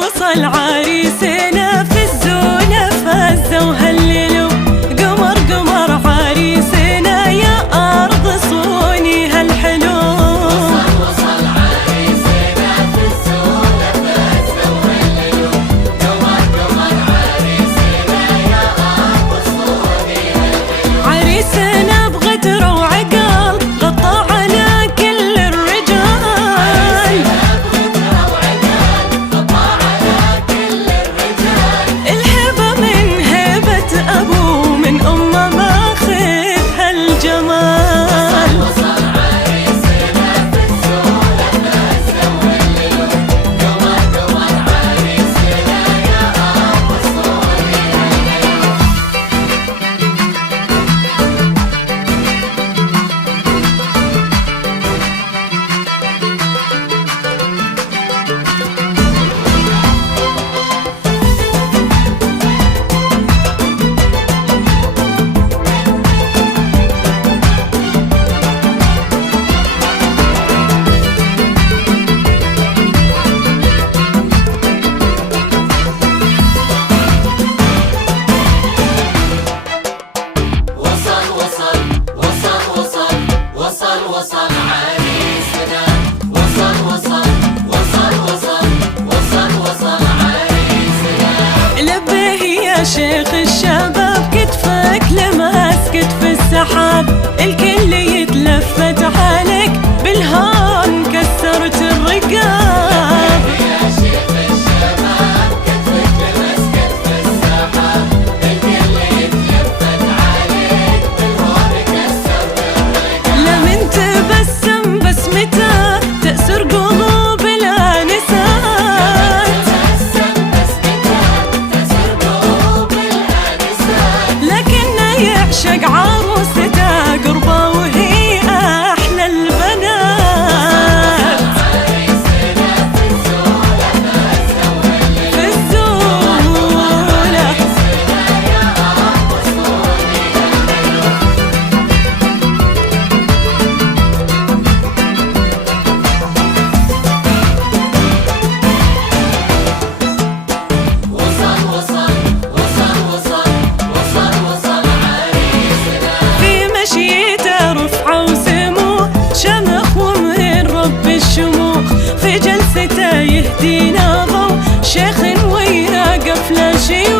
وصل عريسنا في الزونة فازة وهللوا قمر قمر عريسنا يا أرض صوني هالحلو. وصل عريسنا في الزونة فازة وهللوا قمر قمر عريسنا يا أرض صوني هالحلو. عريسنا بغدر وعقل غطى على كل الرجال. الهبة من هبة أبوه من أمه ماخذ هالجمال. وصل عريسنا في الزونة فازة وهللوا قمر قمر عريسنا يا أرض صوني هالحلو. وصل عريسنا وصل عريسنا. لبيه يا شيخ الشباب كتفك لماس كتف السحاب. الكل يتلفت عليك بالهون كسرت الرقاب. يا شيخ الشباب كتفك لماس كتف السحاب. الكل يتلفت عليك بالهون كسرت الرقاب. لمن تبسم بسمته تأسر قلوب الآنسات. لكنه يعشق عروسته قربه وهي أحلى البنات. عريسنا في الزونة فازة وهللوا في الزونة عريسنا يا أرض صوني هالحلو. وصل عريسنا. في مشيته رفعة وسمو شمخ ومن رب الشموخ. في جلسته يهدينا ضو شيخ ويا قفله شيوخ.